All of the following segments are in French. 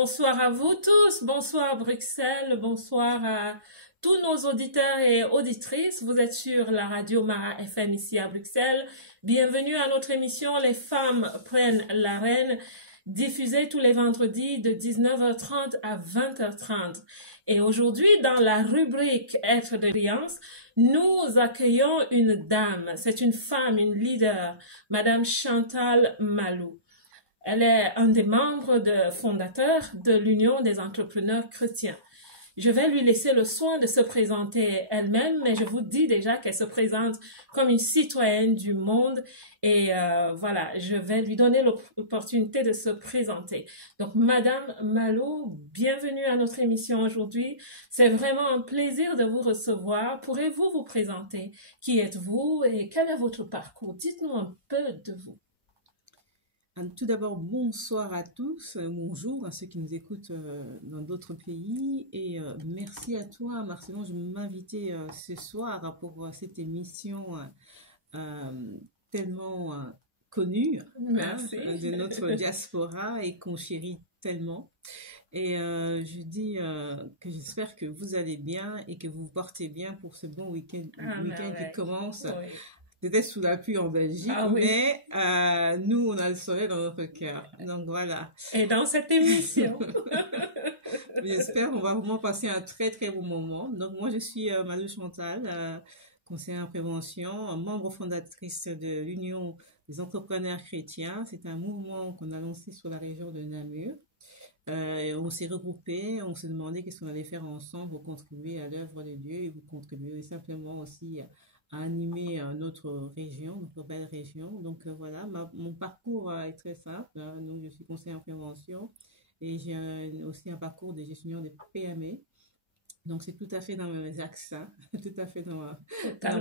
Bonsoir à vous tous, bonsoir Bruxelles, bonsoir à tous nos auditeurs et auditrices. Vous êtes sur la radio Mara FM ici à Bruxelles. Bienvenue à notre émission Les femmes prennent l'arène, diffusée tous les vendredis de 19h30 à 20h30. Et aujourd'hui, dans la rubrique Être de l'Alliance, nous accueillons une dame. C'est une femme, une leader, Madame Chantal Malou. Elle est un des membres fondateurs de l'Union des entrepreneurs chrétiens. Je vais lui laisser le soin de se présenter elle-même, mais je vous dis déjà qu'elle se présente comme une citoyenne du monde et voilà, je vais lui donner l'opportunité de se présenter. Donc, Madame Malou, bienvenue à notre émission aujourd'hui. C'est vraiment un plaisir de vous recevoir. Pourrez-vous vous présenter? Qui êtes-vous et quel est votre parcours? Dites-nous un peu de vous. Tout d'abord, bonsoir à tous, bonjour à ceux qui nous écoutent dans d'autres pays et merci à toi Marcelon de m'inviter ce soir pour cette émission tellement connue de notre diaspora et qu'on chérit tellement. Et je dis que j'espère que vous allez bien et que vous vous portez bien pour ce bon week-end qui commence. Oui. Peut-être sous la pluie en Belgique, mais nous, on a le soleil dans notre cœur. Donc voilà. Et dans cette émission. J'espère qu'on va vraiment passer un très, très bon moment. Donc moi, je suis Malou Chantal, conseillère en prévention, membre fondatrice de l'Union des entrepreneurs chrétiens. C'est un mouvement qu'on a lancé sur la région de Namur. On s'est regroupés, on s'est demandé qu'est-ce qu'on allait faire ensemble pour contribuer à l'œuvre de Dieu et vous contribuer simplement aussi à animer notre région, notre belle région. Donc voilà, mon parcours est très simple. Donc, je suis conseillère en prévention et j'ai aussi un parcours de gestionnaire de PME. Donc c'est tout à fait dans mes axes, tout à fait dans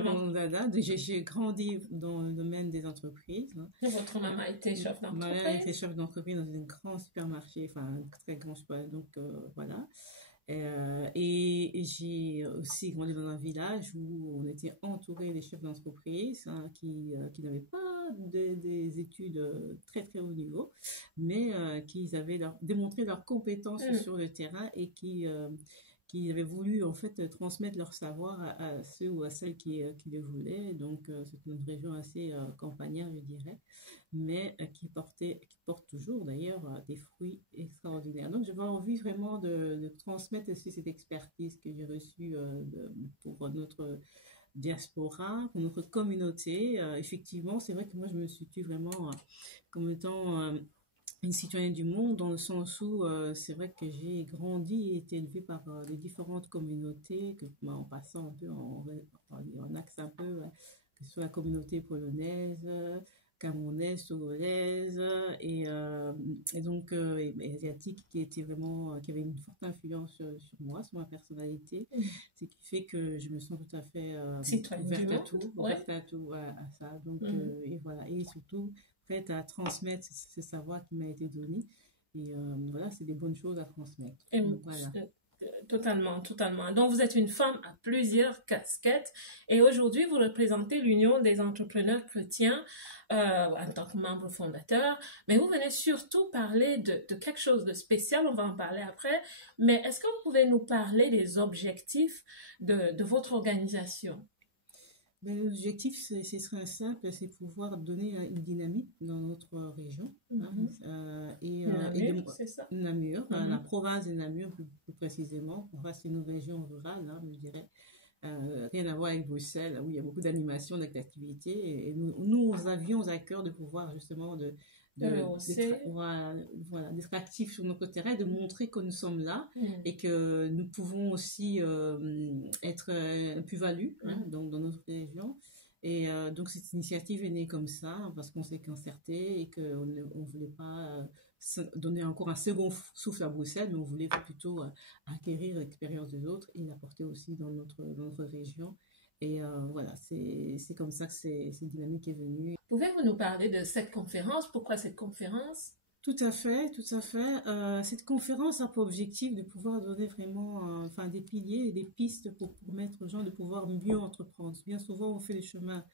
mon dada. J'ai grandi dans le domaine des entreprises. Et votre maman était chef d'entreprise? Ma mère était chef d'entreprise dans un grand supermarché, enfin un très grand supermarché. Donc voilà. Et j'ai aussi grandi dans un village où on était entouré des chefs d'entreprise qui n'avaient pas des études très très haut niveau, mais qui avaient démontré leurs compétences sur le terrain et qui avaient voulu en fait transmettre leur savoir à ceux ou à celles qui le voulaient. Donc c'est une région assez campagnarde, je dirais, mais qui porte toujours d'ailleurs des fruits extraordinaires. Donc j'avais envie vraiment de transmettre aussi cette expertise que j'ai reçue pour notre diaspora, pour notre communauté. Effectivement, c'est vrai que moi je me situe vraiment comme étant une citoyenne du monde, dans le sens où c'est vrai que j'ai grandi et été élevée par les différentes communautés, en passant un peu en axe un peu, que ce soit la communauté polonaise, camerounaise, togolaise et donc asiatique qui avait une forte influence sur moi, sur ma personnalité, ce qui fait que je me sens tout à fait ouverte à tout, à ça. Donc et voilà, et surtout prête à transmettre ce savoir qui m'a été donné. Et voilà, c'est des bonnes choses à transmettre. Donc, voilà. Totalement, totalement. Donc, vous êtes une femme à plusieurs casquettes et aujourd'hui, vous représentez l'Union des entrepreneurs chrétiens en tant que membre fondateur, mais vous venez surtout parler de quelque chose de spécial, on va en parler après, mais est-ce que vous pouvez nous parler des objectifs de votre organisation? L'objectif, ce serait simple, c'est pouvoir donner une dynamique dans notre région. C'est ça. Namur, la province de Namur plus précisément. Enfin, c'est une région rurale, je dirais. Rien à voir avec Bruxelles, où il y a beaucoup d'animations, d'activités. Et nous avions à cœur de pouvoir justement d'être actifs sur notre terrain, de montrer que nous sommes là et que nous pouvons aussi être plus-value donc dans notre région. Et donc cette initiative est née comme ça parce qu'on s'est concerté et qu'on ne voulait pas donner encore un second souffle à Bruxelles, mais on voulait plutôt acquérir l'expérience des autres et l'apporter aussi dans notre région. Et voilà, c'est comme ça que cette dynamique est venue. Pouvez-vous nous parler de cette conférence? Pourquoi cette conférence? Tout à fait, tout à fait. Cette conférence a pour objectif de pouvoir donner vraiment des piliers et des pistes pour permettre aux gens de pouvoir mieux entreprendre. Bien souvent, on fait le chemin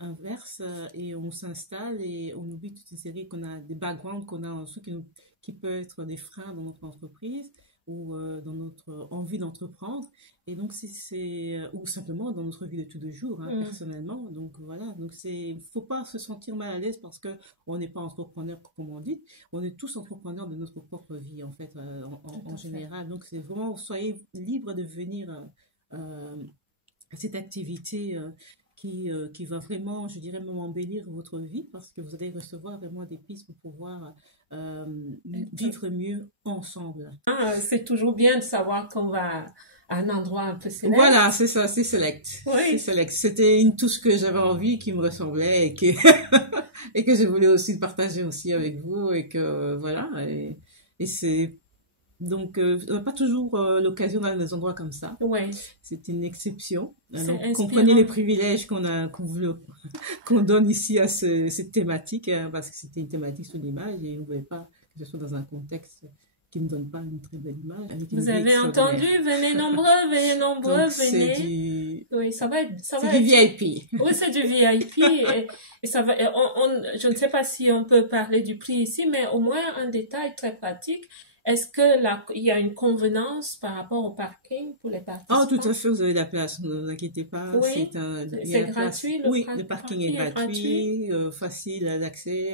inverse et on s'installe et on oublie toute une série qu'on a, des backgrounds qu'on a en dessous qui peuvent être des freins dans notre entreprise ou dans notre envie d'entreprendre. Et donc, ou simplement dans notre vie de tous les jours, hein, personnellement. Donc, voilà. Donc, faut pas se sentir mal à l'aise parce que on n'est pas entrepreneur, comme on dit. On est tous entrepreneurs de notre propre vie, en fait, en général. Donc, c'est vraiment, soyez libres de venir à cette activité qui va vraiment, je dirais, même embellir votre vie parce que vous allez recevoir vraiment des pistes pour pouvoir vivre mieux ensemble. C'est toujours bien de savoir qu'on va à un endroit un peu select. Voilà, c'est ça, c'est select. Oui. C'est select. C'était une touche que j'avais envie, qui me ressemblait et que, et que je voulais aussi partager aussi avec vous et que, voilà. Et c'est, donc, on n'a pas toujours l'occasion d'aller dans des endroits comme ça. Ouais. C'est une exception. Donc, inspirant. comprenez les privilèges qu'on donne ici à cette thématique, hein, parce que c'était une thématique sur l'image et on ne voulait pas que ce soit dans un contexte qui ne donne pas une très belle image. Vous avez entendu, venez nombreux, donc, venez. Oui, ça va être. C'est du VIP. Oui, c'est du VIP et ça va. Je ne sais pas si on peut parler du prix ici, mais au moins un détail très pratique. Est-ce que il y a une convenance par rapport au parking pour les participants? Ah, tout à fait, vous avez la place, ne vous inquiétez pas. Oui, c'est gratuit. Oui, le parking est gratuit, facile d'accès.